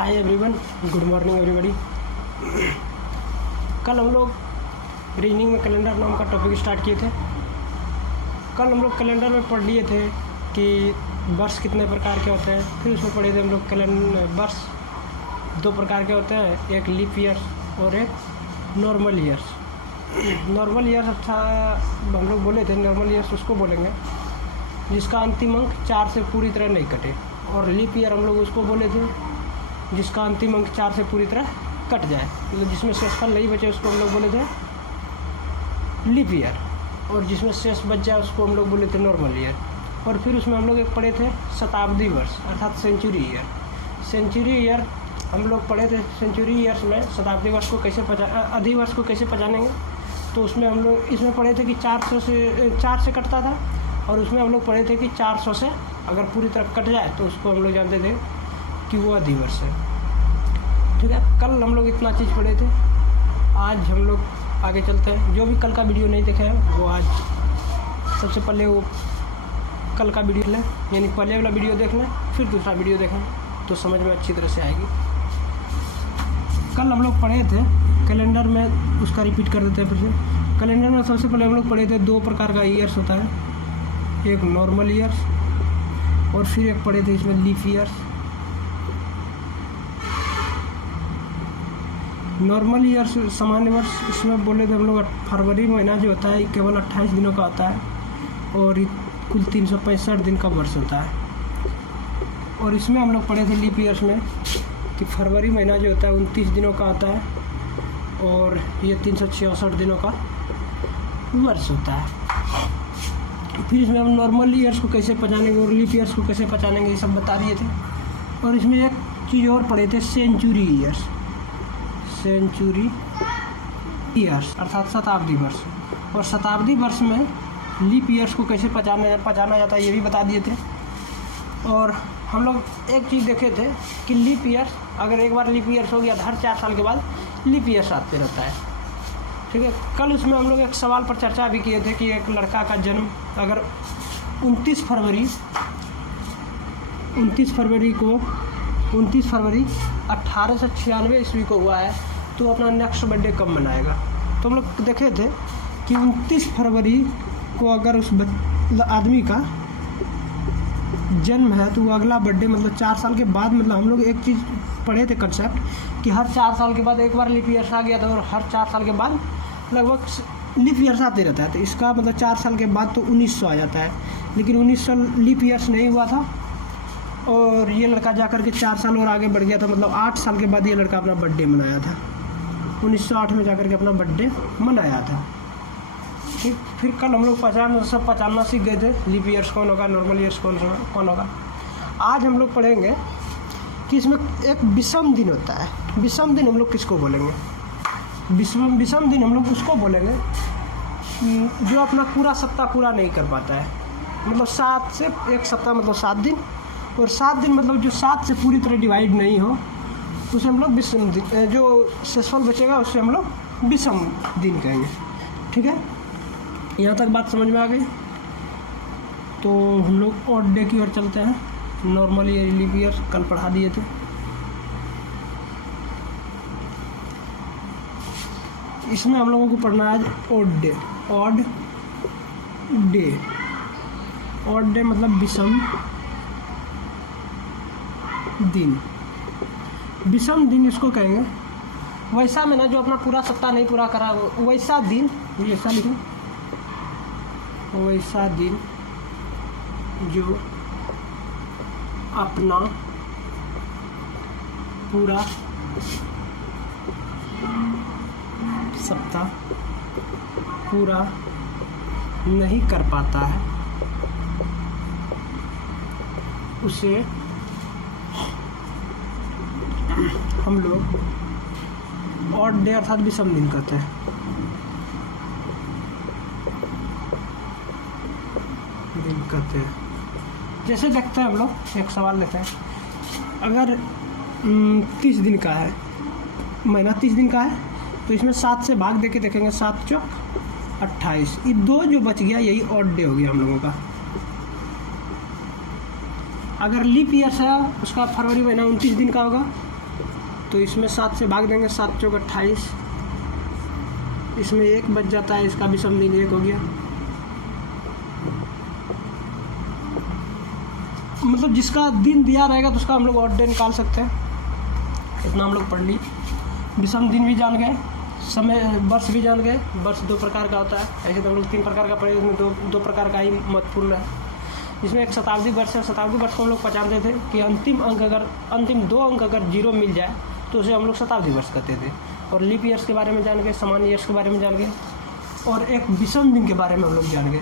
Hi everyone, good morning everybody. कल हम लोग रीजनिंग में कैलेंडर नाम का टॉपिक स्टार्ट किए थे। कल हम लोग कैलेंडर में पढ़ लिए थे कि वर्ष कितने प्रकार के होते हैं। फिर उसमें पढ़े थे हम लोग कैलेंडर वर्ष दो प्रकार के होते हैं, एक लीप ईयर और एक नॉर्मल ईयर्स। नॉर्मल ईयर्स अच्छा हम लोग बोले थे, नॉर्मल ईयर्स उसको बोलेंगे जिसका अंतिम अंक 4 से पूरी तरह नहीं कटे, और लीप ईयर हम लोग उसको बोले थे जिसका अंतिम अंक 4 से पूरी तरह कट जाए, मतलब जिसमें शेषफल नहीं बचे उसको हम लोग बोले थे लीप ईयर, और जिसमें शेष बच जाए उसको हम लोग बोले थे नॉर्मल ईयर। और फिर उसमें हम लोग एक पढ़े थे शताब्दी वर्ष अर्थात सेंचुरी ईयर। सेंचुरी ईयर हम लोग पढ़े थे। सेंचुरी ईयर्स में शताब्दी वर्ष को कैसे अधि वर्ष को कैसे पहचानेंगे, तो उसमें हम लोग इसमें पढ़े थे कि 4 से कटता था, और उसमें हम लोग पढ़े थे कि 400 से अगर पूरी तरह कट जाए तो उसको हम लोग जानते थे कि वो अधिवर्ष है। ठीक है, कल हम लोग इतना चीज़ पढ़े थे। आज हम लोग आगे चलते हैं। जो भी कल का वीडियो नहीं देखे हैं वो आज सबसे पहले वो कल का वीडियो लें, यानी पहले वाला वीडियो देख लें, फिर दूसरा वीडियो देखें तो समझ में अच्छी तरह से आएगी। कल हम लोग पढ़े थे कैलेंडर में, उसका रिपीट कर देते हैं फिर से। कैलेंडर में सबसे पहले हम लोग पढ़े थे 2 प्रकार का ईयर्स होता है, एक नॉर्मल ईयर्स और फिर एक पढ़े थे इसमें लीप ईयर्स। नॉर्मल ईयर्स सामान्य वर्ष, इसमें बोले थे हम लोग फरवरी महीना जो होता है केवल 28 दिनों का होता है, और कुल 365 दिन का वर्ष होता है। और इसमें हम लोग पढ़े थे लीप ईयर्स में कि फरवरी महीना जो होता है 29 दिनों का होता है, और ये 366 दिनों का वर्ष होता है। फिर इसमें हम नॉर्मल ईयर्स को कैसे पहचानेंगे और लीप ईयर्स को कैसे पहचानेंगे ये सब बता दिए थे। और इसमें एक चीज़ और पढ़े थे सेंचुरी ईयर्स। सेंचुरी ईयर्स अर्थात शताब्दी वर्ष, और शताब्दी वर्ष में लीप ईयर्स को कैसे पहचाना जाता है ये भी बता दिए थे। और हम लोग एक चीज़ देखे थे कि लीप ईयर्स, अगर एक बार लीप ईयर्स हो गया तो हर 4 साल के बाद लीप ईयर्स आते रहता है। ठीक है, कल उसमें हम लोग एक सवाल पर चर्चा भी किए थे कि एक लड़का का जन्म अगर 29 फरवरी 1896 ईस्वी को हुआ है तो अपना नेक्स्ट बर्थडे कब मनाएगा। तो हम लोग देखे थे कि 29 फरवरी को अगर उस आदमी का जन्म है तो वो अगला बर्थडे मतलब 4 साल के बाद, मतलब हम लोग एक चीज़ पढ़े थे कंसेप्ट कि हर 4 साल के बाद एक बार लीप ईयर्स आ गया था, और हर 4 साल के बाद लगभग लीप ईयर्स आते रहता है। तो इसका मतलब 4 साल के बाद तो 1900 आ जाता है, लेकिन 1900 लीप ईयर्स नहीं हुआ था, और ये लड़का जाकर के 4 साल और आगे बढ़ गया था, मतलब 8 साल के बाद ये लड़का अपना बर्थडे मनाया था। 1908 में जाकर के अपना बर्थडे मनाया था। ठीक, फिर कल हम लोग पहचानना सीख गए थे लीप ईयर्स कौन होगा, नॉर्मल ईयर्स कौन होगा। आज हम लोग पढ़ेंगे कि इसमें एक विषम दिन होता है। विषम दिन हम लोग किसको बोलेंगे? विषम दिन हम लोग उसको बोलेंगे जो अपना पूरा सप्ताह पूरा नहीं कर पाता है, मतलब 7 से एक सप्ताह मतलब 7 दिन, और 7 दिन मतलब जो 7 से पूरी तरह डिवाइड नहीं हो उसे हम लोग विषम दिन, जो शेषफल बचेगा उससे हम लोग विषम दिन कहेंगे। ठीक है, यहाँ तक बात समझ में आ गई। तो हम लोग ऑड डे की ओर चलते हैं। नॉर्मल ईयर, लीप ईयर कल पढ़ा दिए थे। इसमें हम लोगों को पढ़ना है odd day. Odd day, odd day मतलब विषम दिन। विषम दिन इसको कहेंगे वैसा में ना जो अपना पूरा सप्ताह नहीं पूरा करा, वैसा दिन, ये ऐसा लिखें, वैसा दिन जो अपना पूरा सप्ताह पूरा नहीं कर पाता है उसे हम लोग ऑड डे अर्थात विषम दिन कहते हैं। जैसे देखते हैं हम लोग एक सवाल लेते हैं, अगर 30 दिन का है, महीना 30 दिन का है, तो इसमें 7 से भाग देके देखेंगे, 7 चौक 28, ये 2 जो बच गया यही ऑड डे हो गया हम लोगों का। अगर लीप ईयर है उसका फरवरी महीना 29 दिन का होगा, तो इसमें 7 से भाग देंगे, 7 चौक 28, इसमें 1 बच जाता है, इसका विषम दिन 1 हो गया। मतलब जिसका दिन दिया रहेगा तो उसका हम लोग ऑड डे निकाल सकते हैं। इतना हम लोग पढ़ लिए, विषम दिन भी जान गए, समय वर्ष भी जान गए। वर्ष 2 प्रकार का होता है, ऐसे तो हम लोग 3 प्रकार का पढ़े, उसमें दो प्रकार का ही महत्वपूर्ण है। इसमें एक शताब्दी वर्ष है। शताब्दी वर्ष को हम लोग पहचानते थे कि अंतिम 2 अंक अगर 0 मिल जाए तो उसे हम लोग शताब्दी वर्ष कहते थे। और लीप ईयर्स के बारे में जान गए, सामान्य ईयर्स के बारे में जान गए, और एक विषम दिन के बारे में हम लोग जान गए।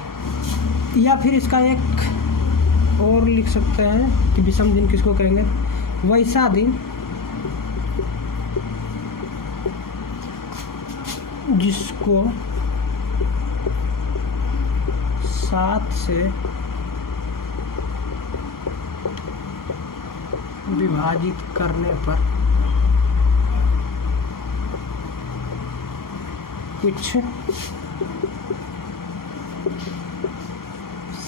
या फिर इसका एक और लिख सकते हैं कि विषम दिन किसको कहेंगे, वैसा दिन जिसको 7 से विभाजित करने पर कुछ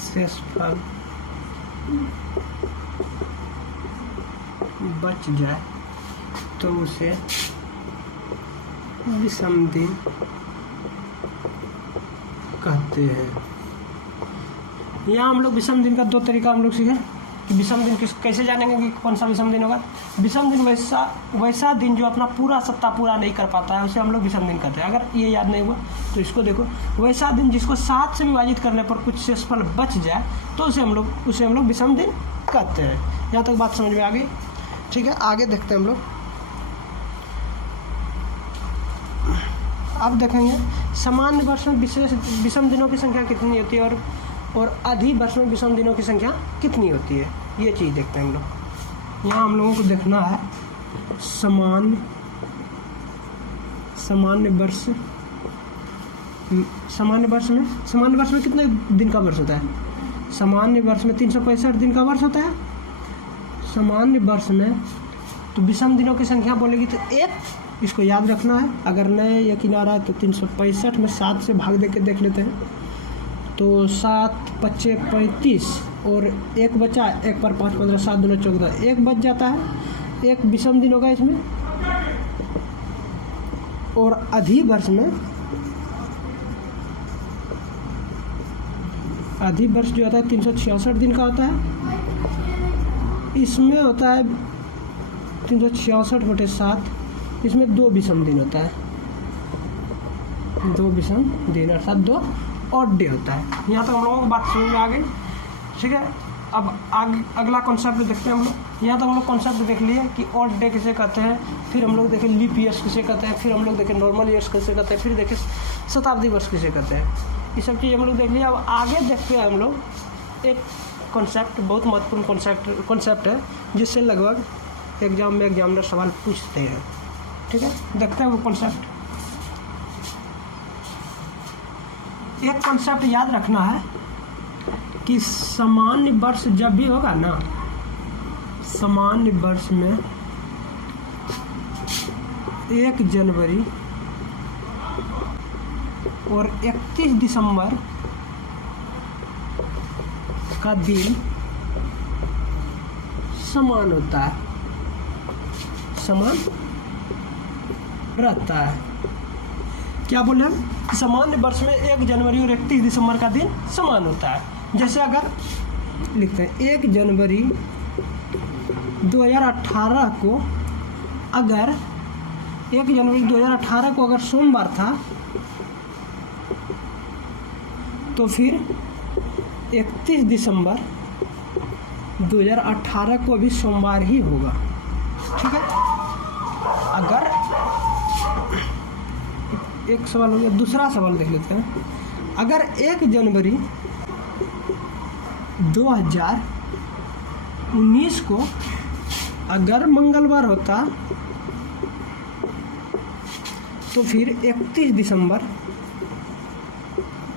शेषफल बच जाए तो उसे विषम दिन कहते हैं। यहाँ हम लोग विषम दिन का 2 तरीका हम लोग सीखे कि विषम दिन कैसे जानेंगे कि कौन सा विषम दिन होगा। विषम दिन वैसा दिन जो अपना पूरा सत्ता पूरा नहीं कर पाता है, उसे हम लोग विषम दिन कहते हैं। अगर ये याद नहीं हुआ तो इसको देखो, वैसा दिन जिसको 7 से विभाजित करने पर कुछ शेषफल बच जाए तो उसे हम लोग विषम दिन कहते हैं। यहाँ तक बात समझ में आ गई? ठीक है, आगे देखते हैं हम लोग। अब देखेंगे सामान्य वर्ष में विषम दिनों की संख्या कितनी होती है और अधि वर्ष में विषम दिनों की संख्या कितनी होती है, ये चीज़ देखते हैं हम लोग। यहाँ हम लोगों को देखना है सामान्य वर्ष में कितने दिन का वर्ष होता है? सामान्य वर्ष में 365 दिन का वर्ष होता है। सामान्य वर्ष में तो विषम दिनों की संख्या बोलेगी तो 1, इसको याद रखना है। अगर नहीं यकीन आ रहा है तो 365 में 7 से भाग दे के देख लेते हैं। तो 7 × 5 = 35 और 1 बचा, 1 पर 5 15, 7 दूना 14, 1 बच जाता है। 1 विषम दिन होगा इसमें। और अधि वर्ष जो होता है 366 दिन का होता है। इसमें होता है 366/7, इसमें 2 विषम दिन होता है, 2 विषम दिन अर्थात 2 ऑड डे होता है। यहाँ तक हम लोगों को बात समझ में आ गई। ठीक है, अब अगला कॉन्सेप्ट देखते हैं हम लोग। यहाँ तक हम लोग कॉन्सेप्ट देख लिए कि ऑड डे किसे कहते हैं, फिर हम लोग देखें लीप ईयर्स किसे कहते हैं, फिर हम लोग देखें नॉर्मल ईयर्स किसे कहते हैं, फिर देखें शताब्दी वर्ष किसे कहते हैं। ये सब चीज़ हम लोग देख लिया। अब आगे देखते हैं हम लोग एक कॉन्सेप्ट, बहुत महत्वपूर्ण कॉन्सेप्ट है, जिससे लगभग एग्जाम में एग्जामिनर सवाल पूछते हैं। ठीक है, देखते हैं वो कॉन्सेप्ट। एक कॉन्सेप्ट याद रखना है कि सामान्य वर्ष जब भी होगा ना, सामान्य वर्ष में 1 जनवरी और 31 दिसंबर का दिन समान होता है, समान रहता है। क्या बोले हम? सामान्य वर्ष में 1 जनवरी और 31 दिसंबर का दिन समान होता है। जैसे अगर लिखते हैं 1 जनवरी 2018 को, अगर 1 जनवरी 2018 को अगर सोमवार था तो फिर 31 दिसंबर 2018 को भी सोमवार ही होगा। ठीक है, अगर एक सवाल हो गया। दूसरा सवाल देख लेते हैं। अगर 1 जनवरी 2019 को अगर मंगलवार होता तो फिर 31 दिसंबर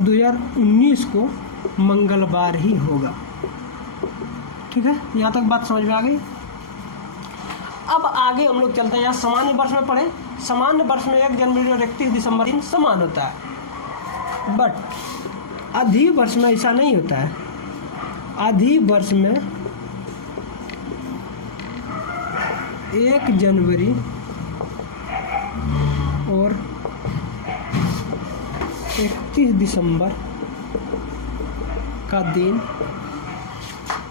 2019 को मंगलवार ही होगा। ठीक है, यहाँ तक बात समझ में आ गई। अब आगे हम लोग चलते हैं। यहाँ सामान्य वर्ष में पढ़े, सामान्य वर्ष में 1 जनवरी और 31 दिसंबर दिन समान होता है, बट अधि वर्ष में ऐसा नहीं होता है। अधि वर्ष में 1 जनवरी और 31 दिसंबर का दिन,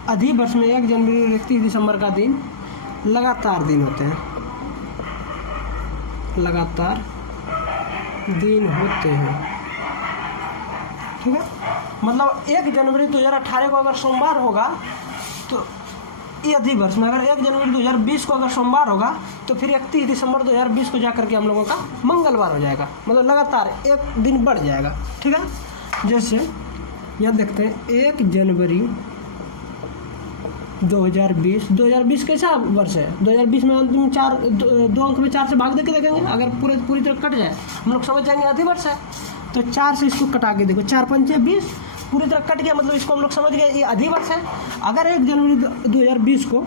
अधिवर्ष में 1 जनवरी और 31 दिसंबर का दिन लगातार दिन होते हैं, लगातार दिन होते हैं। ठीक है, मतलब 1 जनवरी 2018 को अगर सोमवार होगा तो ये अधिवर्ष में, अगर 1 जनवरी 2020 को अगर सोमवार होगा तो फिर 31 दिसंबर 2020 को जाकर के हम लोगों का मंगलवार हो जाएगा, मतलब लगातार एक दिन बढ़ जाएगा। ठीक है, जैसे यहाँ देखते हैं 1 जनवरी 2020 कैसा वर्ष है? 2020 में अंतिम 2 अंक में 4 से भाग दे के देखेंगे, अगर पूरी तरह कट जाए हम लोग समझ जाएंगे अधिवर्ष है। तो 4 से इसको कटा के देखो, 4 पंचे 20, पूरी तरह कट गया, मतलब इसको हम लोग समझ गए ये अधिवर्ष है। अगर 1 जनवरी 2020 को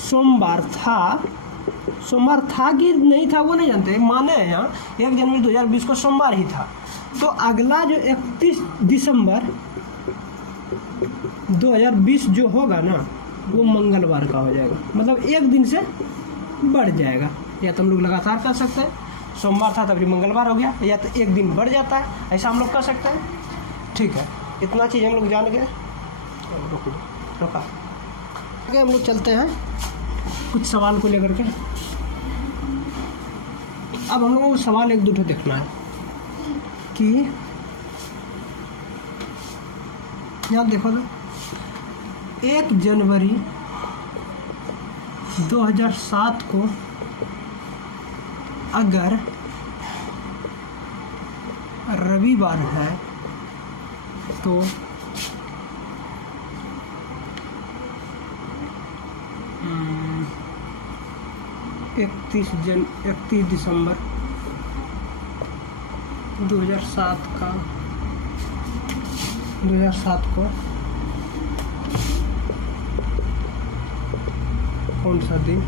सोमवार था कि नहीं था वो नहीं जानते, माने हैं यहाँ 1 जनवरी 2020 को सोमवार ही था, तो अगला जो 31 दिसंबर 2020 जो होगा ना वो मंगलवार का हो जाएगा, मतलब एक दिन से बढ़ जाएगा। या तो हम लोग लगातार कर सकते हैं, सोमवार था तभी मंगलवार हो गया, या तो एक दिन बढ़ जाता है, ऐसा हम लोग कर सकते हैं। ठीक है, इतना चीज़ हम लोग जान गए। रोका आगे हम लोग चलते हैं कुछ सवाल को लेकर के। अब हम लोगों को सवाल 1-2 देखना है कि यहाँ देखो तो 1 जनवरी 2007 को अगर रविवार है तो 31 दिसंबर 2007 को कौन सा दिन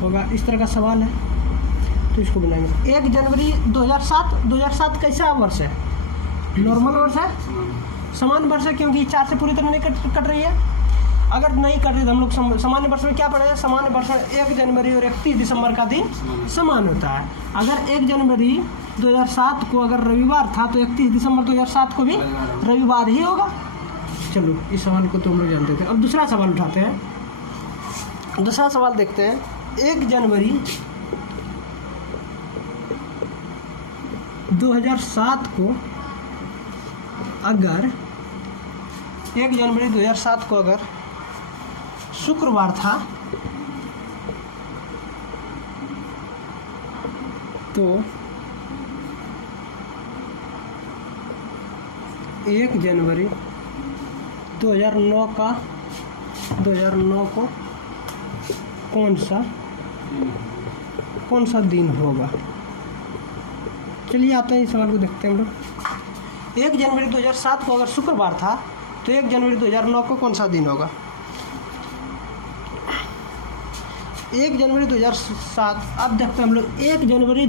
होगा, इस तरह का सवाल है। तो इसको बनाएंगे 1 जनवरी 2007 कैसा वर्ष है? नॉर्मल वर्ष है, सामान्य वर्ष है, क्योंकि 4 से पूरी तरह नहीं कट रही है। अगर नहीं कट रही तो हम लोग सामान्य वर्ष में क्या पढ़े हैं? सामान्य वर्ष में 1 जनवरी और 31 दिसंबर का दिन समान होता है। अगर 1 जनवरी 2007 को अगर रविवार था तो 31 दिसंबर 2007 को भी रविवार ही होगा। चलो इस सवाल को तो हम लोग जानते थे। अब दूसरा सवाल उठाते हैं, दूसरा सवाल देखते हैं। 1 जनवरी 2007 को अगर 1 जनवरी 2007 को अगर शुक्रवार था तो 1 जनवरी 2009 को कौन सा दिन होगा? चलिए आते हैं इस सवाल को देखते हैं हम लोग। 1 जनवरी 2007 को अगर शुक्रवार था तो 1 जनवरी 2009 को कौन सा दिन होगा? 1 जनवरी 2007, अब देखते हैं हम लोग 1 जनवरी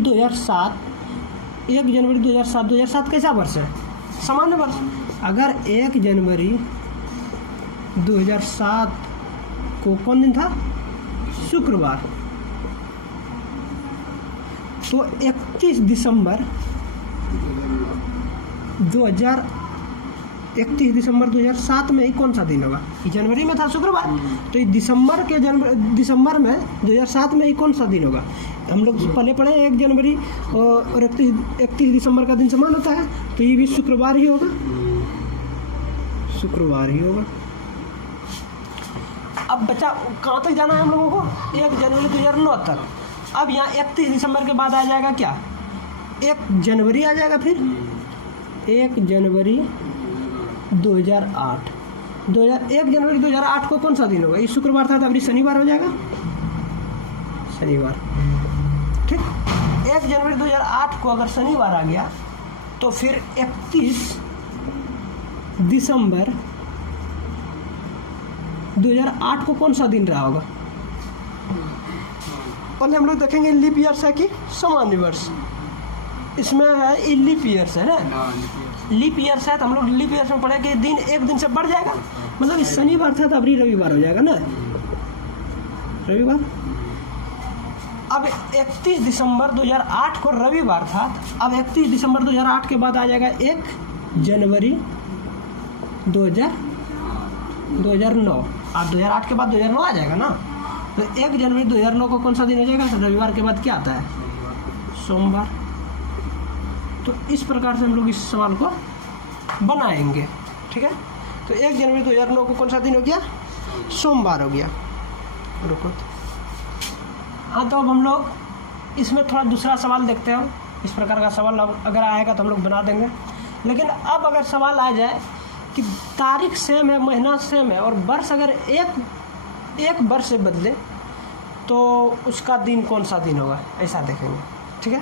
2007 कैसा वर्ष है? सामान्य वर्ष। अगर 1 जनवरी 2007 को कौन दिन था? शुक्रवार। तो 31 दिसंबर 2007 में ही कौन सा दिन होगा? जनवरी में था शुक्रवार, तो दिसंबर में 2007 में ही कौन सा दिन होगा? हम लोग पहले पढ़े 1 जनवरी और 31 दिसंबर का दिन समान होता है, तो ये भी शुक्रवार ही होगा, शुक्रवार ही होगा। अब बच्चा कहाँ तक जाना है हम लोगों को? 1 जनवरी 2009 तक। अब यहाँ 31 दिसंबर के बाद आ जाएगा क्या? 1 जनवरी आ जाएगा, फिर 1 जनवरी 2008। 1 जनवरी 2008 को कौन सा दिन होगा? ये शुक्रवार था तो अभी शनिवार हो जाएगा, शनिवार। ठीक, 1 जनवरी 2008 को अगर शनिवार आ गया तो फिर 31 दिसंबर 2008 को कौन सा दिन रहा होगा? पहले हम लोग देखेंगे लीप ईयर्स है कि सामान्य वर्ष। इसमें है लीप ईयर्स है ना, लीप ईयर्स है तो हम लोग लीप ईयर्स में पढ़े कि दिन एक दिन से बढ़ जाएगा, मतलब शनिवार था तो अभी रविवार हो जाएगा ना, रविवार। अब 31 दिसंबर 2008 को रविवार था। अब 31 दिसंबर 2008 के बाद आ जाएगा 1 जनवरी 2009। अब 2008 के बाद 2009 आ जाएगा ना, तो 1 जनवरी 2009 को कौन सा दिन हो जाएगा? तो रविवार के बाद क्या आता है? सोमवार। तो इस प्रकार से हम लोग इस सवाल को बनाएंगे, ठीक है। तो 1 जनवरी 2009 को कौन सा दिन हो गया? सोमवार हो गया। रुको, हाँ, तो अब हम लोग इसमें थोड़ा दूसरा सवाल देखते हैं। इस प्रकार का सवाल अब अगर आएगा तो हम लोग बना देंगे। लेकिन अब अगर सवाल आ जाए कि तारीख सेम है, महीना सेम है और वर्ष अगर एक वर्ष से बदले तो उसका दिन कौन सा दिन होगा, ऐसा देखेंगे, ठीक है।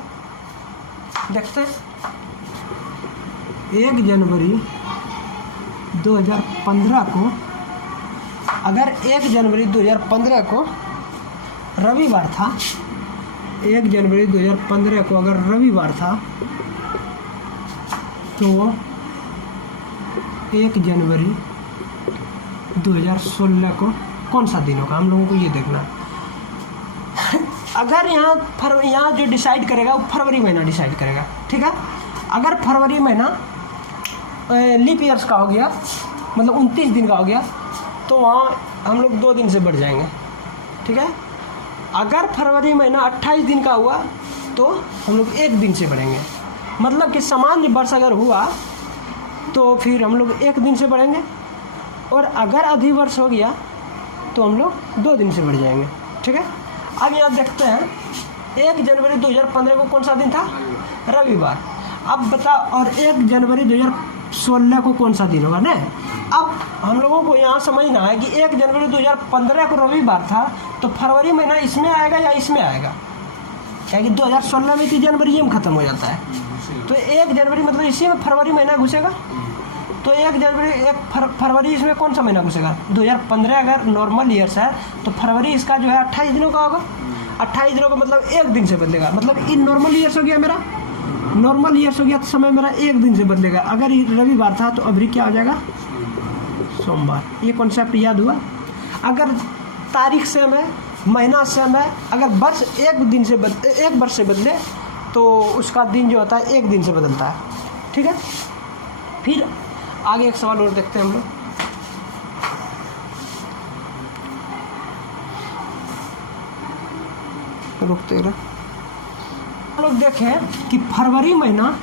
देखते हैं। 1 जनवरी 2015 को, अगर 1 जनवरी 2015 को रविवार था, 1 जनवरी 2015 को अगर रविवार था तो 1 जनवरी 2016 को कौन सा दिन होगा? हम लोगों को ये देखना है। अगर यहाँ जो डिसाइड करेगा वो फरवरी महीना डिसाइड करेगा, ठीक है। अगर फरवरी महीना लीप ईयर्स का हो गया, मतलब 29 दिन का हो गया, तो वहाँ हम लोग 2 दिन से बढ़ जाएंगे, ठीक है। अगर फरवरी महीना 28 दिन का हुआ तो हम लोग 1 दिन से बढ़ेंगे। मतलब कि सामान्य वर्ष अगर हुआ तो फिर हम लोग 1 दिन से बढ़ेंगे, और अगर अधिवर्ष हो गया तो हम लोग 2 दिन से बढ़ जाएंगे, ठीक है। अब यहाँ देखते हैं 1 जनवरी 2015 को कौन सा दिन था? रविवार। अब बताओ, और 1 जनवरी 2016 को कौन सा दिन होगा ना? अब हम लोगों को यहाँ समझना है कि 1 जनवरी 2015 को रविवार था, तो फरवरी महीना इसमें आएगा या इसमें आएगा? क्या कि 2016 में 3 जनवरी में ख़त्म हो जाता है, तो 1 जनवरी मतलब इसी में फरवरी महीना घुसेगा। तो 1 जनवरी 1 फरवरी इसमें कौन सा महीना घुसेगा? 2015 अगर नॉर्मल ईयर्स है तो फरवरी इसका जो है 28 दिनों का होगा। 28 दिनों का मतलब 1 दिन से बदलेगा। मतलब ये नॉर्मल ईयर्स हो गया मेरा, नॉर्मल ईयर्स हो गया तो समय मेरा 1 दिन से बदलेगा। अगर रविवार था तो अभी क्या हो जाएगा? सोमवार। ये कॉन्सेप्ट याद हुआ। अगर तारीख सेम है, महीना सेम है, अगर वर्ष 1 वर्ष से बदले तो उसका दिन जो होता है 1 दिन से बदलता है, ठीक है। फिर आगे एक सवाल और देखते हैं हम लोग। रुकते रहे। हम लोग देखें कि फरवरी महीना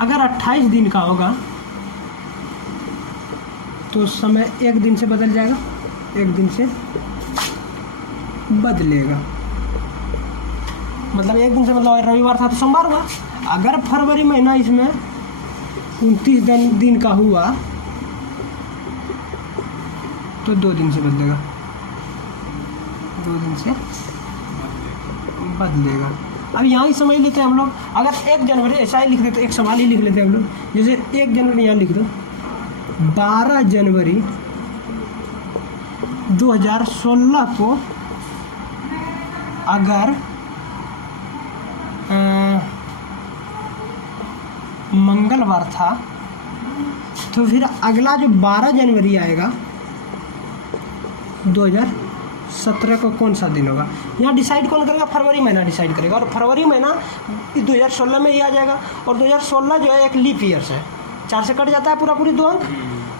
अगर 28 दिन का होगा तो समय 1 दिन से बदल जाएगा, 1 दिन से बदलेगा। मतलब 1 दिन से मतलब रविवार था तो सोमवार हुआ। अगर फरवरी महीना इसमें 29 दिन का हुआ तो 2 दिन से बदलेगा, 2 दिन से बदलेगा। अब यहाँ ही समझ लेते हैं हम लोग। अगर 1 जनवरी ऐसा ही लिख देते, एक सवाल ही लिख लेते हैं हम लोग। जैसे 1 जनवरी यहाँ लिख दो, 12 जनवरी 2016 को अगर मंगलवार था तो फिर अगला जो 12 जनवरी आएगा 2017 को कौन सा दिन होगा? यहाँ डिसाइड कौन करेगा? फरवरी महीना डिसाइड करेगा। और फरवरी महीना 2016 में ही आ जाएगा। और 2016 जो है एक लीप ईयर्स है, 4 से कट जाता है पूरी 2 अंक,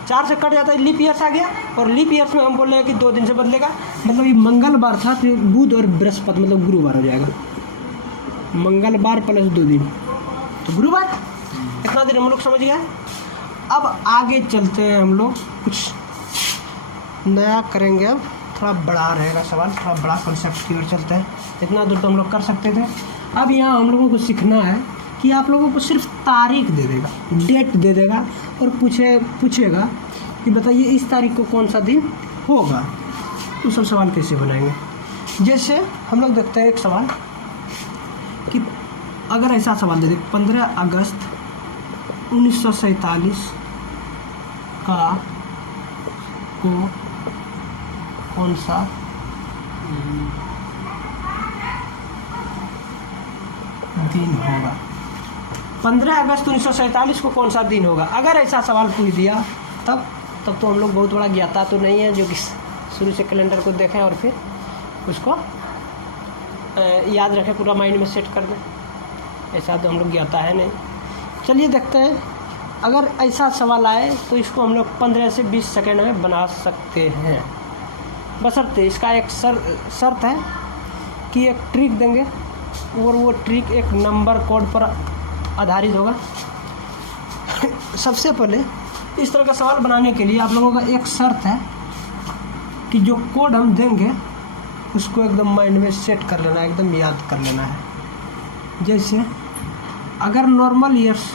4 से कट जाता है, लीप ईयर्स आ गया। और लीप ईयर्स में हम बोल रहे हैं कि 2 दिन से बदलेगा। मतलब ये मंगलवार था तो बुध और बृहस्पति मतलब गुरुवार हो जाएगा। मंगलवार प्लस 2 दिन तो गुरुवार। इतना दिन हम लोग समझ गए। अब आगे चलते हैं, हम लोग कुछ नया करेंगे। अब थोड़ा बड़ा रहेगा सवाल, थोड़ा बड़ा कॉन्सेप्ट की ओर चलते हैं। इतना दूर तो हम लोग कर सकते थे। अब यहाँ हम लोगों को सीखना है कि आप लोगों को सिर्फ तारीख दे देगा, डेट दे देगा और पूछेगा कि बताइए इस तारीख को कौन सा दिन होगा। तो सब सवाल कैसे बनाएंगे? जैसे हम लोग देखते हैं एक सवाल कि अगर ऐसा सवाल दे दे 15 अगस्त 1947 का को कौन सा दिन होगा? 15 अगस्त 1947 को कौन सा दिन होगा? अगर ऐसा सवाल पूछ दिया तब तो हम लोग बहुत बड़ा ज्ञाता तो नहीं है जो कि शुरू से कैलेंडर को देखें और फिर उसको याद रखें, पूरा माइंड में सेट कर दें, ऐसा तो हम लोग की आता है नहीं। चलिए देखते हैं, अगर ऐसा सवाल आए तो इसको हम लोग 15 से 20 सेकेंड में बना सकते हैं, बशर्ते इसका एक शर्त है कि एक ट्रिक देंगे और वो ट्रिक एक नंबर कोड पर आधारित होगा। सबसे पहले इस तरह का सवाल बनाने के लिए आप लोगों का एक शर्त है कि जो कोड हम देंगे उसको एकदम माइंड में सेट कर लेना है, एकदम याद कर लेना है। जैसे अगर नॉर्मल ईयर्स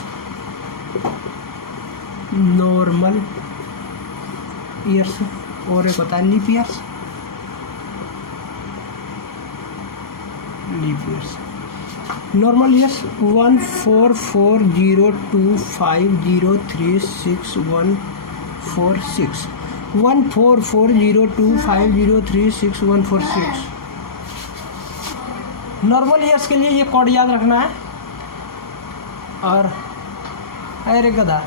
और एक होता है leap years, normal years 1440250361446 1440250361446 normal years के लिए ये कोड याद रखना है। और अरे गधा,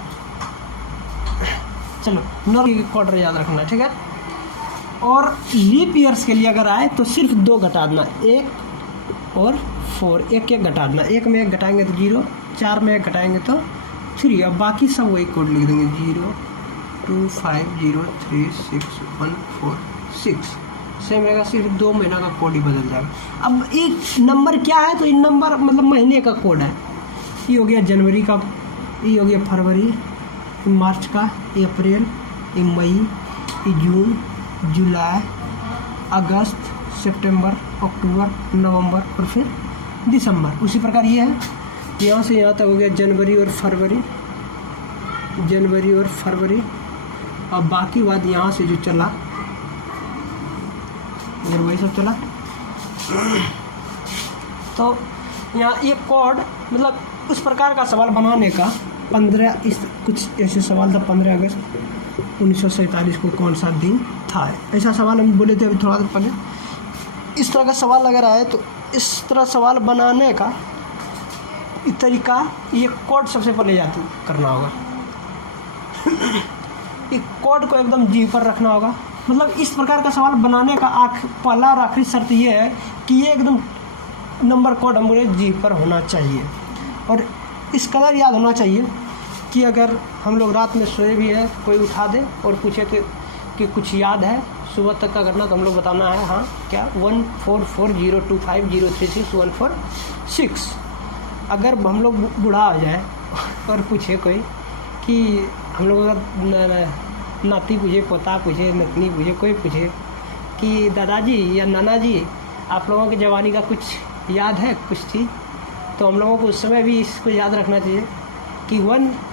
चलो नॉर्मल कोड याद रखना है, ठीक है। और लीप ईयर्स के लिए अगर आए तो सिर्फ 2 घटा देना, 1 और 4, एक घटा देना, 1 में 1 घटाएंगे तो 0, 4 में 1 घटाएंगे तो 3, अब बाकी सब वही कोड लिख देंगे 025036146 सेम रहेगा, सिर्फ 2 महीना का कोड ही बदल जाएगा। अब एक नंबर क्या है, तो इन नंबर मतलब महीने का कोड है। ये हो गया जनवरी का, ये हो गया फरवरी, ये मार्च का, ये अप्रैल, ये मई, ये जून, जुलाई, अगस्त, सितंबर, अक्टूबर, नवंबर और फिर दिसंबर। उसी प्रकार ये है, यहाँ से यहाँ तक हो गया जनवरी और फरवरी, और बाकी बात यहाँ से जो चला अगर वही सब चला तो यहाँ ये कोड मतलब उस प्रकार का सवाल बनाने का 15 इस कुछ ऐसे सवाल था 15 अगस्त 1947 को कौन सा दिन था, ऐसा सवाल हम बोले थे अभी थोड़ा देर पहले। इस तरह का सवाल अगर आए तो इस तरह सवाल बनाने का तरीका, ये कोड सबसे पहले याद करना होगा। एक कोड को एकदम जी पर रखना होगा। मतलब इस प्रकार का सवाल बनाने का पहला और आखिरी शर्त ये है कि ये एकदम नंबर कोड हमारे जी पर होना चाहिए, और इस कदर याद होना चाहिए कि अगर हम लोग रात में सोए भी हैं, कोई उठा दे और पूछे कि कुछ याद है सुबह तक का करना, तो हम लोग बताना है हाँ क्या 1440250361446। अगर हम लोग बूढ़ा हो जाए और पूछे कोई कि हम लोग अगर नाती पूछे, पोता पूछे, नतनी पूछे, कोई पूछे कि दादाजी या नाना जी आप लोगों की जवानी का कुछ याद है कुछ चीज़, तो हम लोगों को उस समय भी इसको याद रखना चाहिए कि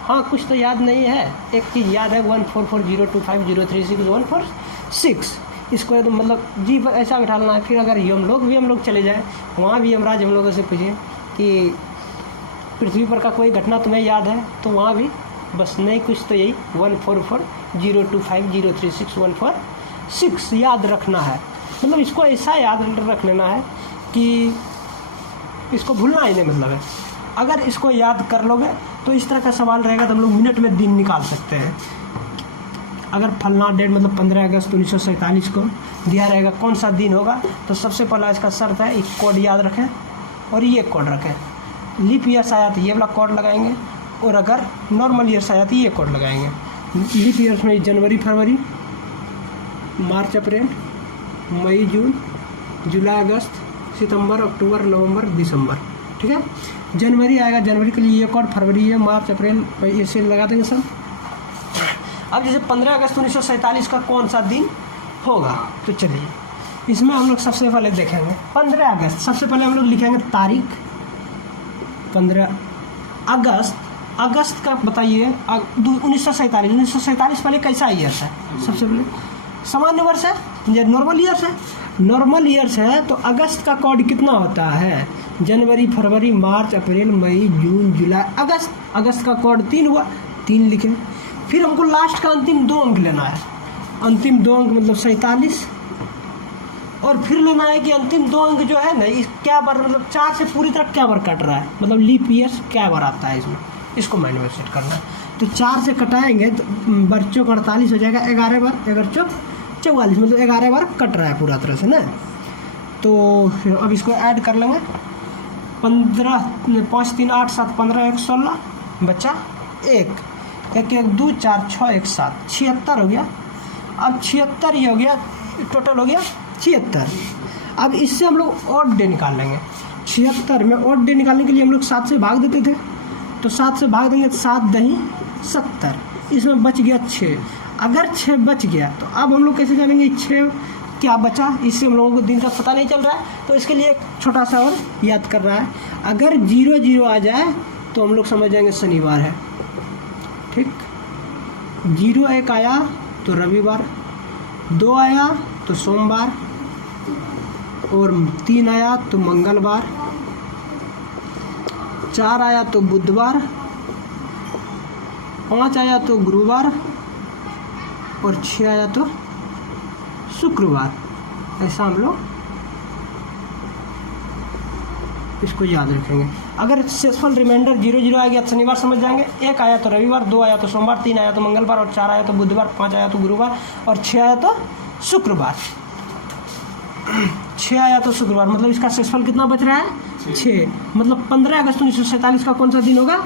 हाँ कुछ तो याद नहीं है, एक चीज़ याद है 1440250361446। इसको तो मतलब जी पर ऐसा बिठाना है। फिर अगर हम लोग चले जाए, वहाँ भी यमराज हम लोगों से पूछे कि पृथ्वी पर का कोई घटना तुम्हें याद है, तो वहाँ भी बस नहीं कुछ तो यही 1440250361446 याद रखना है। मतलब इसको ऐसा याद रख लेना है कि इसको भूलना ही नहीं मतलब है। अगर इसको याद कर लोगे तो इस तरह का सवाल रहेगा तो हम लोग मिनट में दिन निकाल सकते हैं। अगर फलना डेट मतलब 15 अगस्त 1947 को दिया रहेगा कौन सा दिन होगा, तो सबसे पहला इसका शर्त है एक कोड याद रखें और ये कोड रखें। लीप ईयर्स आया तो ये वाला कोड लगाएंगे, और अगर नॉर्मल ईयर्स आया तो ये कोड लगाएंगे। लीप ईयर्स में जनवरी फरवरी, मार्च अप्रैल, मई जून, जुलाई अगस्त, सितंबर अक्टूबर नवंबर दिसंबर, ठीक है। जनवरी आएगा, जनवरी के लिए ये कोड, फरवरी है, मार्च अप्रैल ऐसे लगा देंगे सब। अब जैसे 15 अगस्त 1947 का कौन सा दिन होगा, तो चलिए इसमें हम लोग सबसे पहले देखेंगे 15 अगस्त। सबसे पहले हम लोग लिखेंगे तारीख 15 अगस्त। अगस्त का बताइए 1947 पहले कैसा ईयर है? सबसे पहले सामान्य वर्ष है, ये नॉर्मल ईयर्स है। नॉर्मल ईयर्स है तो अगस्त का कोड कितना होता है? जनवरी फरवरी मार्च अप्रैल मई जून जुलाई अगस्त। अगस्त का कोड 3 हुआ, 3 लिखें। फिर हमको लास्ट का अंतिम 2 अंक लेना है। अंतिम 2 अंक मतलब 47, और फिर लेना है कि अंतिम 2 अंक जो है ना इस क्या बार मतलब 4 से पूरी तरह क्या बार कट रहा है, मतलब लीप ईयर्स क्या बार आता है इसमें, इसको माइंड में सेट करना है। तो 4 से कटाएंगे तो बच्चों का 48 हो जाएगा, 11 बार 11 चौक 44 मतलब 11 बार कट रहा है पूरा तरह से ना। तो अब इसको ऐड कर लेंगे। 15 5 3 8 7 15 1 16 बचा 1 1 1 2 4 6 1 7 76 हो गया। अब 76 ये हो गया, टोटल हो गया 76। अब इससे हम लोग ऑड डे निकाल लेंगे। 76 में ऑड डे निकालने के लिए हम लोग 7 से भाग देते थे, तो 7 से भाग देंगे तो 7 दही 70, इसमें बच गया 6। अगर 6 बच गया तो अब हम लोग कैसे जानेंगे 6 क्या बचा, इससे हम लोगों को दिन का पता नहीं चल रहा है। तो इसके लिए एक छोटा सा और याद कर रहा है, अगर 0 0 आ जाए तो हम लोग समझ जाएंगे शनिवार है। ठीक, 0 1 आया तो रविवार, 2 आया तो सोमवार, और 3 आया तो मंगलवार, 4 आया तो बुधवार, 5 आया तो गुरुवार, और 6 आया तो शुक्रवार। ऐसा हम लोग इसको याद रखेंगे। अगर सक्सेसफुल रिमाइंडर 0 0 आ गया तो शनिवार समझ जाएंगे, 1 आया तो रविवार, 2 आया तो सोमवार, 3 आया तो मंगलवार, और 4 आया तो बुधवार, 5 आया तो गुरुवार, और 6 आया तो शुक्रवार। 6 आया तो शुक्रवार, मतलब इसका सक्सेसफुल कितना बच रहा है 6, मतलब 15 अगस्त 1947 का कौन सा दिन होगा,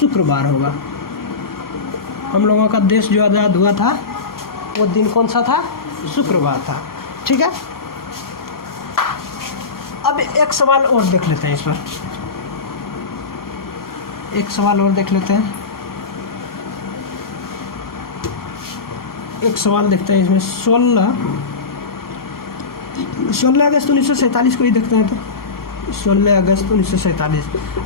शुक्रवार होगा। हम लोगों का देश जो आज़ाद हुआ था वो दिन कौन सा था, शुक्रवार था। ठीक है, अब एक सवाल और देख लेते हैं। इस पर एक सवाल और देख लेते हैं। एक सवाल देखते हैं इसमें, 16 अगस्त 1947 को ही देखते हैं। तो 16 अगस्त 1947,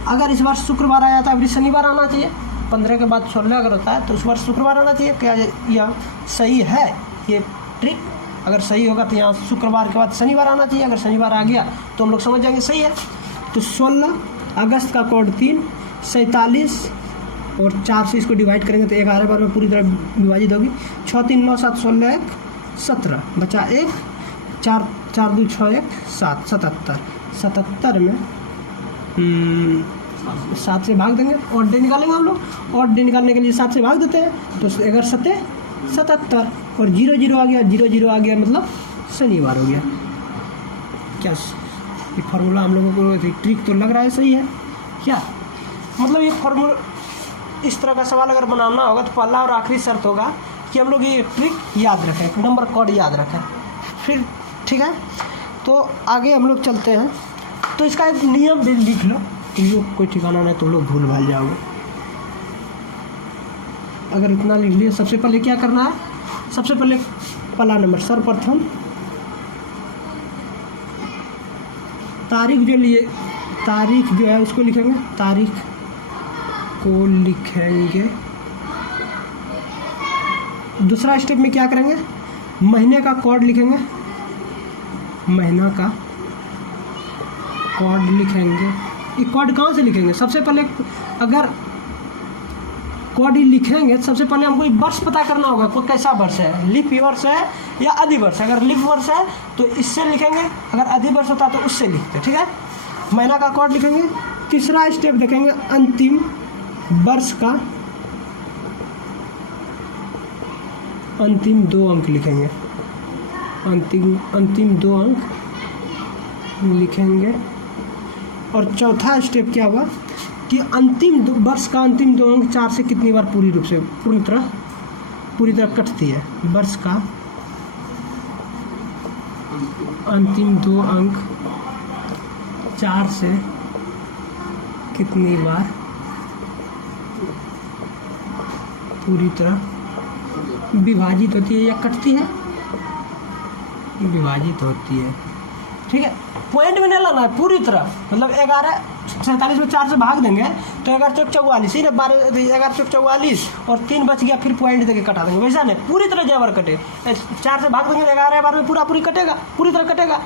अगर इस बार शुक्रवार आया था, अभी शनिवार आना चाहिए। 15 के बाद 16 अगर होता है तो उस बार शुक्रवार आना चाहिए। क्या यह सही है ये ट्रिक? अगर सही होगा तो यहाँ शुक्रवार के बाद शनिवार आना चाहिए। अगर शनिवार आ गया तो हम लोग समझ जाएंगे सही है। तो 16 अगस्त का कोड 3, 47 और 4 से इसको डिवाइड करेंगे तो 11 बार में पूरी तरह विभाजित होगी। 6 3 9 7 16 1 17 बचा 1, 4 4 2 6 1 7 77। 77 में 7 से भाग देंगे, ऑड डे निकालेंगे हम लोग। ऑड डे निकालने के लिए 7 से भाग देते हैं तो 11 7 77, और 0 0 आ गया, 0 0 आ गया मतलब शनिवार हो गया। क्या ये फार्मूला हम लोगों को ट्रिक तो लग रहा है सही है क्या? मतलब ये फार्मूला, इस तरह का सवाल अगर बनाना होगा तो पहला और आखिरी शर्त होगा कि हम लोग ये ट्रिक याद रखें, नंबर कोड याद रखें। फिर ठीक है, तो आगे हम लोग चलते हैं। तो इसका एक नियम भी लिख लो, तुम लोग कोई ठिकाना नहीं, तुम लोग भूल भाल जाओगे। अगर इतना लिख लिया, सबसे पहले क्या करना है, सबसे पहले पहला नंबर सर्वप्रथम तारीख जो लिए, तारीख जो है उसको लिखेंगे, तारीख को लिखेंगे। दूसरा स्टेप में क्या करेंगे, महीने का कोड लिखेंगे, महीना का कोड लिखेंगे। ये कोड कहाँ से लिखेंगे, सबसे पहले अगर कोड ही लिखेंगे सबसे पहले हमको वर्ष पता करना होगा, कोई कैसा वर्ष है, लीप वर्ष है या अधि वर्ष। अगर लीप वर्ष है तो इससे लिखेंगे, अगर अधि वर्ष होता है तो उससे लिखते। ठीक है, महीना का कोड लिखेंगे। तीसरा स्टेप देखेंगे, अंतिम वर्ष का अंतिम 2 अंक लिखेंगे, अंतिम 2 अंक लिखेंगे। और चौथा स्टेप क्या हुआ कि अंतिम वर्ष का अंतिम 2 अंक 4 से कितनी बार पूरी रूप से पूरी तरह कटती है। वर्ष का अंतिम 2 अंक 4 से कितनी बार पूरी तरह विभाजित होती है या कटती है, विभाजित होती है। ठीक है, पॉइंट में नहीं लाना है, पूरी तरह। मतलब 11 में 4 से भाग देंगे तो 11 चौक 44, ही 11 चौक 44 और 3 बच गया, फिर पॉइंट देके कटा देंगे। वैसा नहीं, पूरी तरह जावर कटे। 4 से भाग देंगे 11 बार में पूरी कटेगा, पूरी तरह कटेगा।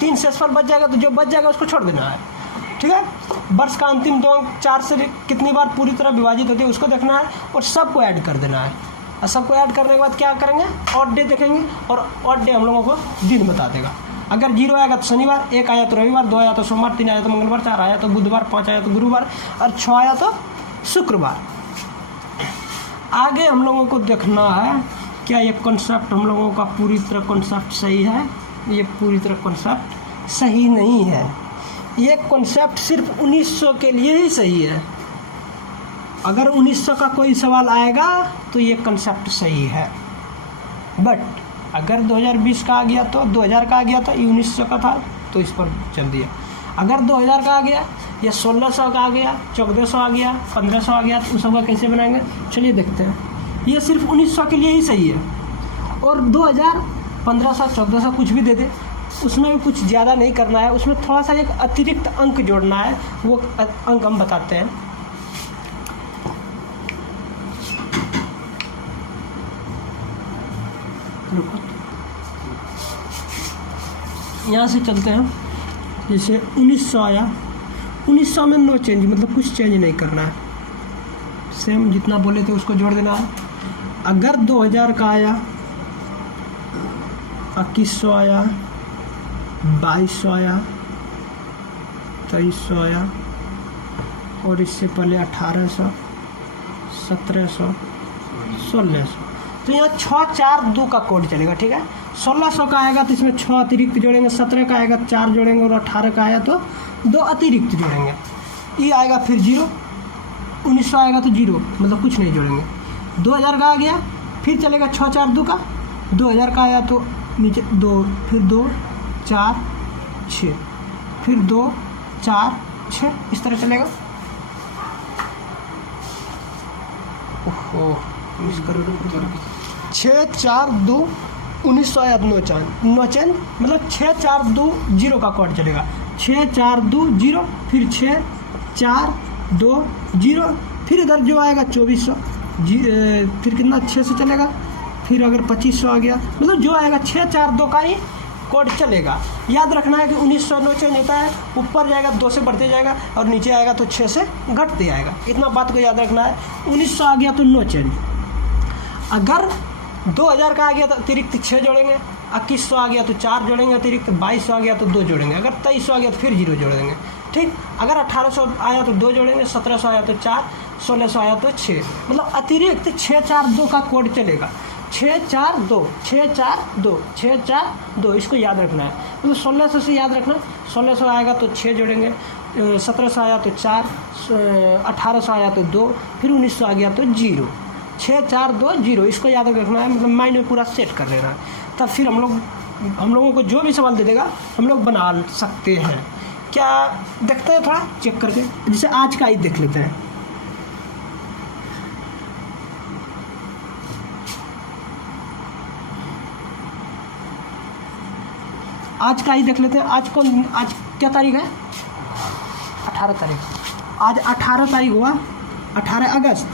3 शेषफल बच जाएगा तो जो बच जाएगा उसको छोड़ देना है। ठीक है, वर्ष का अंतिम 2 अंक 4 से कितनी बार पूरी तरह विभाजित होती है उसको देखना है और सबको ऐड कर देना है। और सबको ऐड करने के बाद क्या करेंगे, ऑड डे देखेंगे और ऑड डे हम लोगों को दिन बता देगा। अगर 0 आएगा तो शनिवार, 1 आया तो रविवार, 2 आया तो सोमवार, 3 आया तो मंगलवार, 4 आया तो बुधवार, 5 आया तो गुरुवार और 6 आया तो शुक्रवार। आगे हम लोगों को देखना है क्या ये कॉन्सेप्ट हम लोगों का पूरी तरह कॉन्सेप्ट सही है, ये पूरी तरह कॉन्सेप्ट सही नहीं है। ये कॉन्सेप्ट सिर्फ 1900 के लिए ही सही है। अगर 1900 का कोई सवाल आएगा तो ये कॉन्सेप्ट सही है, बट अगर 2020 का आ गया तो 2000 का आ गया तो 1900 का था तो इस पर चल दिया। अगर 2000 का आ गया या 1600 का आ गया, 1400 आ गया, 1500 आ गया, तो उस सबका कैसे बनाएंगे? चलिए देखते हैं। ये सिर्फ 1900 के लिए ही सही है। और 2000, 1500, 1400 कुछ भी दे दे, उसमें भी कुछ ज़्यादा नहीं करना है, उसमें थोड़ा सा एक अतिरिक्त अंक जोड़ना है। वो अंक हम बताते हैं। रुको, यहाँ से चलते हैं। जैसे 1900 आया, 1900 में नो चेंज, मतलब कुछ चेंज नहीं करना है, सेम जितना बोले थे उसको जोड़ देना है। अगर 2000 का आया, 2100 आया, 2200 आया, 2300 आया, और इससे पहले 1800, 1700, 1600, तो यहाँ 6, 4, 2 का कोड चलेगा। ठीक है, 1600 का आएगा तो इसमें 6 अतिरिक्त जोड़ेंगे, 17 का आएगा 4 जोड़ेंगे, और 18 का आया तो 2 अतिरिक्त जोड़ेंगे। ये आएगा फिर 0, 1900 आएगा तो 0, मतलब कुछ नहीं जोड़ेंगे। 2000 का आ गया, फिर चलेगा 6, 4, 2 का। 2000 का आया तो नीचे 2, फिर 2, 4, 6, फिर 2, 4, 6, इस तरह चलेगा। ओहो, मिस करो। 6, 4, 2, 1900 आया तो नो चेंज, मतलब 6, 4, 2, 0 का कोड चलेगा। 6, 4, 2, 0, फिर 6, 4, 2, 0, फिर इधर जो आएगा 2400, फिर कितना 6 से चलेगा, फिर अगर 2500 आ गया, मतलब जो आएगा 6, 4, 2 का ही कोड चलेगा। याद रखना है कि 1900 नो चेंज होता है, ऊपर जाएगा 2 से बढ़ते जाएगा, और नीचे आएगा तो 6 से घटते आएगा। इतना बात को याद रखना है। 1900 आ गया तो नो चेंज। अगर 2000 का आ गया तो अतिरिक्त 6 जोड़ेंगे, 2100 आ गया तो 4 जोड़ेंगे अतिरिक्त, 2200 आ गया तो 2 जोड़ेंगे, अगर 2300 आ गया तो फिर 0 जोड़ देंगे। ठीक, अगर 1800 आया तो 2 जोड़ेंगे, 1700 आया तो 4, 1600 आया तो 6, मतलब अतिरिक्त 6, 4, 2 का कोड चलेगा। 6, 4, 2, 6, 4, 2, 6, 4, 2, इसको याद रखना है। मतलब 1600 से याद रखना, 1600 आएगा तो 6 जोड़ेंगे, 1700 आया तो 4, 1800 आया तो 2, फिर 1900 आ गया तो 0, 6, 4, 2, 0, इसको याद रखना है। मतलब माइंड में पूरा सेट कर लेना है, तब फिर हम लोगों को जो भी सवाल दे देगा हम लोग बना सकते हैं। क्या देखते हैं, थोड़ा चेक करके, जैसे आज का ही देख लेते हैं। आज का ही देख लेते हैं। आज क्या तारीख है? 18 तारीख। आज 18 तारीख हुआ, 18 अगस्त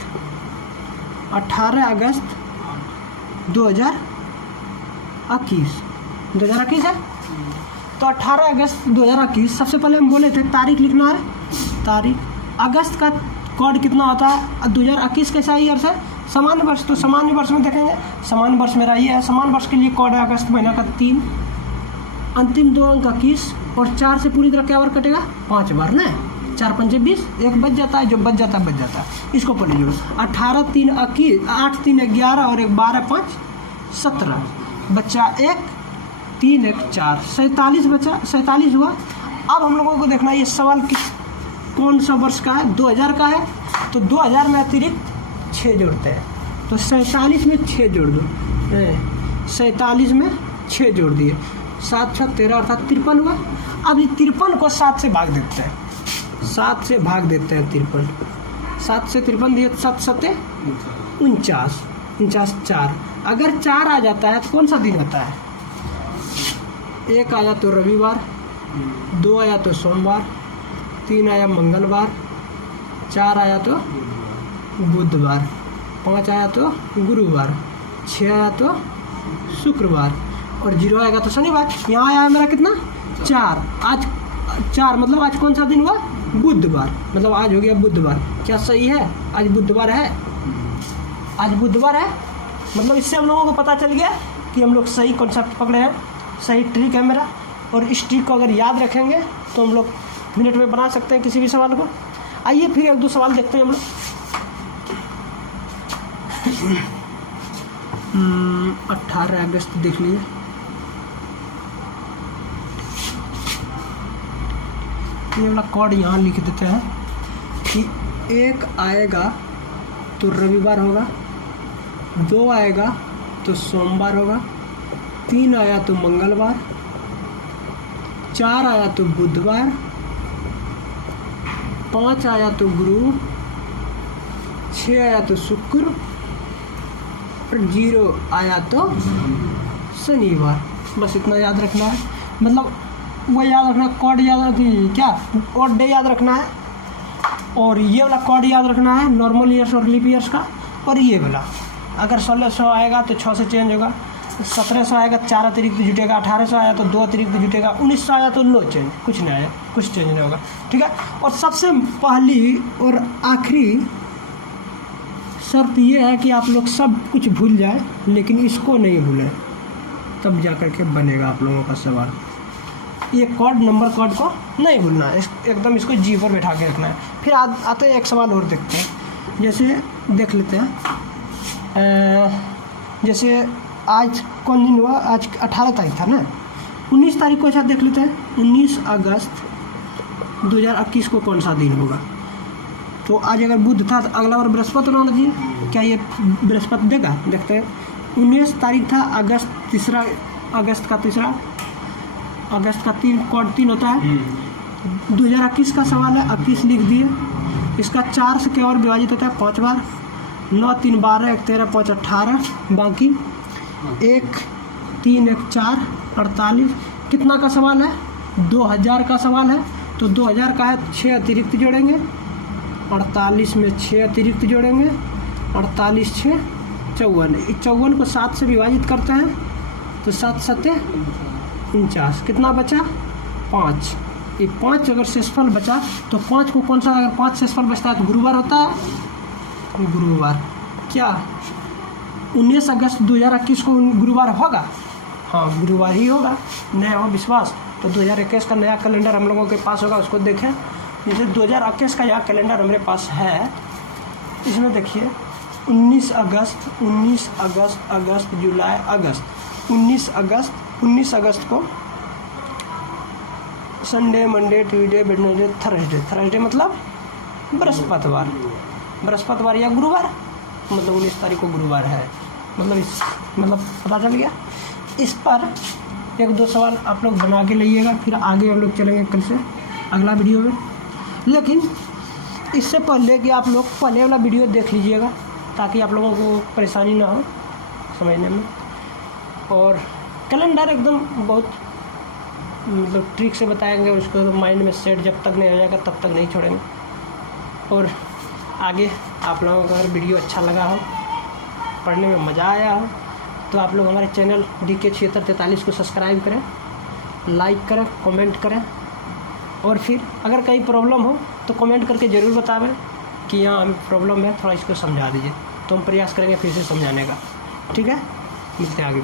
2021 है। तो 18 अगस्त 2021, सबसे पहले हम बोले थे तारीख लिखना है, तारीख। अगस्त का कोड कितना होता है? 2021 कैसा ईयर है? सामान्य वर्ष, तो सामान्य वर्ष में देखेंगे, सामान्य वर्ष मेरा ये है। सामान्य वर्ष के लिए कोड है अगस्त महीना का 3, अंतिम 2 अंक 21, और 4 से पूरी तरह क्या बार कटेगा? 5 बार ना, 4 5 20, एक बच जाता है, जो बच जाता है। इसको पहले जोड़ो, 18 3 21, 8 3 11, और 1 12 5 17, बच्चा 1 3 1 4, 47 बचा, 47 हुआ। अब हम लोगों को देखना है ये सवाल कौन सा वर्ष का है? 2000 का है, तो 2000 में अतिरिक्त 6 जोड़ते हैं, तो 47 में 6 जोड़ दो, 47 में 6 जोड़ दिए, 7 6 13, अर्थात 53 हुआ। अब ये 53 को 7 से भाग देते हैं, 7 से भाग देते हैं 53, 7 से 53 दिए, 7 7 49, 49 4। अगर 4 आ जाता है तो कौन सा दिन होता है? 1 आया तो रविवार, 2 आया तो सोमवार, 3 आया मंगलवार, 4 आया तो बुधवार, 5 आया तो गुरुवार, 6 आया तो शुक्रवार, और 0 आएगा तो शनिवार। यहाँ आया है मेरा कितना? 4। आज 4 मतलब आज कौन सा दिन हुआ? बुधवार, मतलब आज हो गया बुधवार। क्या सही है? आज बुधवार है, आज बुधवार है। मतलब इससे हम लोगों को पता चल गया कि हम लोग सही कॉन्सेप्ट पकड़े हैं, सही ट्रिक है मेरा। और इस ट्रिक को अगर याद रखेंगे तो हम लोग मिनट में बना सकते हैं किसी भी सवाल को। आइए फिर 1 2 सवाल देखते हैं हम लोग। 18 अगस्त देख लिए, ये वाला कोड यहाँ लिख देते हैं कि 1 आएगा तो रविवार होगा, 2 आएगा तो सोमवार होगा, 3 आया तो मंगलवार, 4 आया तो बुधवार, 5 आया तो गुरु, 6 आया तो शुक्र और 0 आया तो शनिवार। बस इतना याद रखना है, मतलब वो याद रखना, कोड याद रखी क्या, और डे याद रखना है, और ये वाला कोड याद रखना है नॉर्मल ईयर्स और लीप ईयर्स का। और ये वाला अगर 1600 आएगा तो 6 से चेंज होगा, 1700 आएगा 4 अतिरिक्त जुटेगा, 1800 आया तो 2 अतिरिक्त जुटेगा, 1900 आया तो नो चेंज, कुछ नहीं आया, कुछ चेंज नहीं होगा। ठीक है। और सबसे पहली और आखिरी शर्त ये है कि आप लोग सब कुछ भूल जाए लेकिन इसको नहीं भूलें, तब जा कर के बनेगा आप लोगों का सवाल। ये कोड नंबर कोड को नहीं भूलना है, एकदम इसको जी पर बैठा के रखना है। फिर आते हैं एक सवाल और देखते हैं, जैसे देख लेते हैं, जैसे आज कौन दिन हुआ, आज 18 तारीख था ना, 19 तारीख को अच्छा देख लेते हैं, 19 अगस्त 2021 को कौन सा दिन होगा। तो आज अगर बुध था तो अगला बार बृहस्पति होना चाहिए, क्या ये बृहस्पति देगा, देखते हैं। 19 तारीख था अगस्त, तीसरा अगस्त का तीसरा, अगस्त का 3 कोड 3 होता है। 2021 का सवाल है, 21 लिख दिए। इसका 4 से क्या और विभाजित होता है 5 बार, 9 3 12 1 13 5 18, बाकी 1 3 1 4 48। कितना का सवाल है, 2000 का सवाल है, तो 2000 का है 6 अतिरिक्त जोड़ेंगे, 48 में 6 अतिरिक्त जोड़ेंगे, 48 6 54। 54 को 7 से विभाजित करते हैं तो 7 7 49, कितना बचा 5। ये 5 अगर शेषफल बचा तो 5 को कौन सा, अगर 5 शेषफल बचता है तो गुरुवार होता है, गुरुवार। क्या 19 अगस्त 2021 को गुरुवार होगा, हाँ गुरुवार ही होगा, नया हो विश्वास। तो 2021 का नया कैलेंडर हम लोगों के पास होगा, उसको देखें। जैसे 2021 का यहाँ कैलेंडर हमारे पास है, इसमें देखिए 19 अगस्त अगस्त जुलाई अगस्त, 19 अगस्त को Sunday Monday Tuesday Wednesday Thursday मतलब बृहस्पतिवार या गुरुवार, मतलब 19 तारीख को गुरुवार है, मतलब पता चल गया। इस पर 1-2 सवाल आप लोग बना के लाइएगा, फिर आगे हम लोग चलेंगे कल से अगला वीडियो में। लेकिन इससे पहले कि आप लोग पहले वाला वीडियो देख लीजिएगा ताकि आप लोगों को परेशानी ना हो समझने में। और कैलेंडर एकदम बहुत मतलब ट्रिक से बताएंगे, उसको तो माइंड में सेट जब तक नहीं हो जाएगा तब तक नहीं छोड़ेंगे। और आगे आप लोगों को अगर वीडियो अच्छा लगा हो, पढ़ने में मज़ा आया हो, तो आप लोग हमारे चैनल DK 7643 को सब्सक्राइब करें, लाइक करें, कमेंट करें। और फिर अगर कहीं प्रॉब्लम हो तो कमेंट करके ज़रूर बतावें कि यहाँ हमें प्रॉब्लम है, थोड़ा इसको समझा दीजिए, तो हम प्रयास करेंगे फिर से समझाने का। ठीक है, मिलते हैं आगे।